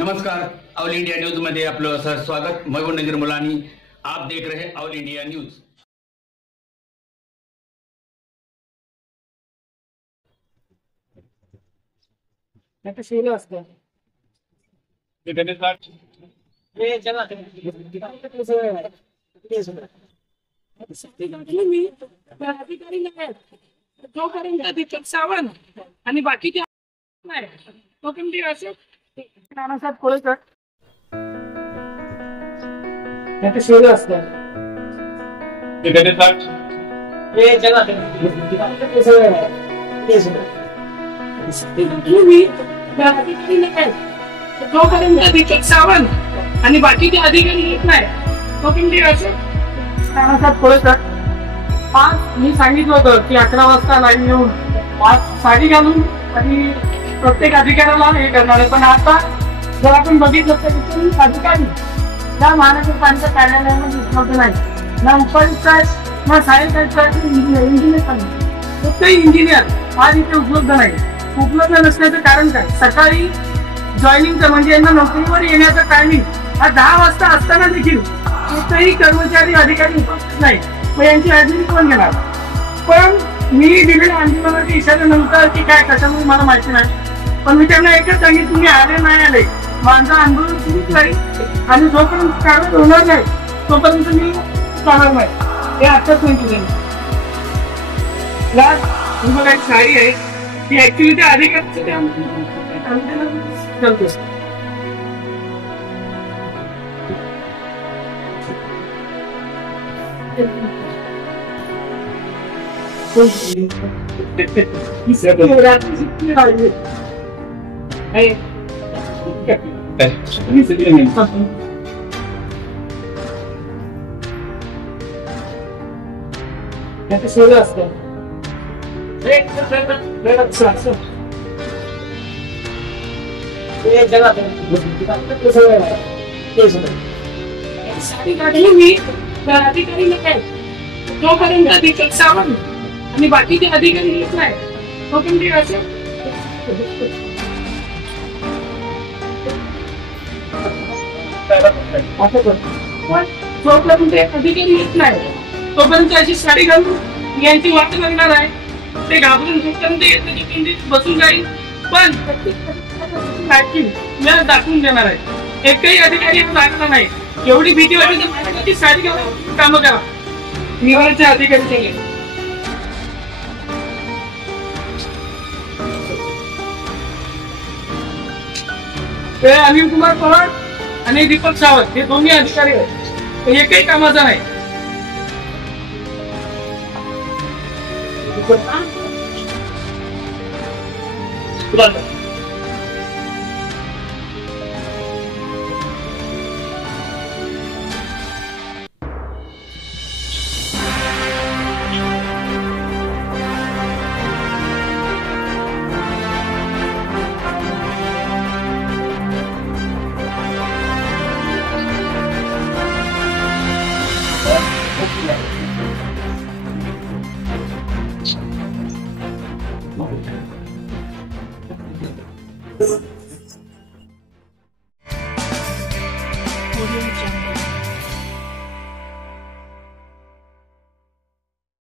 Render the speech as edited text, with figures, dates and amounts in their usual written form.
नमस्कार, all India news में आपलं सहर्ष स्वागत। मैं हूं नजीर मुलानी, आप देख रहे हैं ऑल इंडिया न्यूज। जो करेंगे दीपक सावंत आणि बाकीचे नाही तो किमती असे नानासाहेब कोळेकर याचे शेर असतात हे चला मी अधिकारी नाही जो करेंगे दीपक सावंत आणि बाकीचे अधिकारी येत नाही तो किमती असे नानासाहेब कोळेकर। आज मी सांगितलं होतं की 11 वाजता लाईन येऊन आज साडी घालून आणि प्रत्येक अधिकाऱ्याला हे करणार आहे, पण आता जर आपण बघितलं तर इथे अधिकारी त्या महानगरपालिका कार्यालयामध्ये उपलब्ध नाही, ना उपायुक्त आहेत ना सहाय्यक आयुक्त इंजिनियर कोणताही इंजिनियर आज इथे उपलब्ध नाही। उपलब्ध नसण्याचं कारण काय? सकाळी जॉईनिंगचं म्हणजे यांना नोकरीवर येण्याचं टायमिंग हा 10 वाजता असताना देखील कोणताही कर्मचारी अधिकारी उपस्थित नाही, मग यांची हजेरी कोण घेणार? पण मी दिलेल्या आंदोलनाच्या इशाऱ्यानंतर की काय कशामुळे मला माहिती नाही, पण मी त्यांना एकच सांगितलं तुम्ही आले नाही आले माझं आंदोलन सुरूच राहील आणि जोपर्यंत कारवाई होणार नाही तोपर्यंत मी चालणार नाही। हे आताच सांगितलं ही बघा एक साडी आहे ती ऍक्च्युली त्या अधिकाऱ्याचं ते आंदोलन चालतं। अधिकारी नाही जो करेंगे दीपक सावंत आणि बाकीचे अधिकारी येत नाही तो किमती असे जोपर्यंत अधिकारी येत नाही तोपर्यंत अशी साडी घालून यांची वाट लागणार आहे। ते घाबरून जोपर्यंत येतं किमती बसून जाईल, पण दाखवून देणार आहे। एकही अधिकारी लागला नाही, एवढी भीती वाटते की साडी घालून कामं करा निवाराचे अधिकारी केले। अनिल कुमार पवार आणि दीपक सावंत हे दोन्ही अधिकारी आहेत, एकही कामाचा नाही।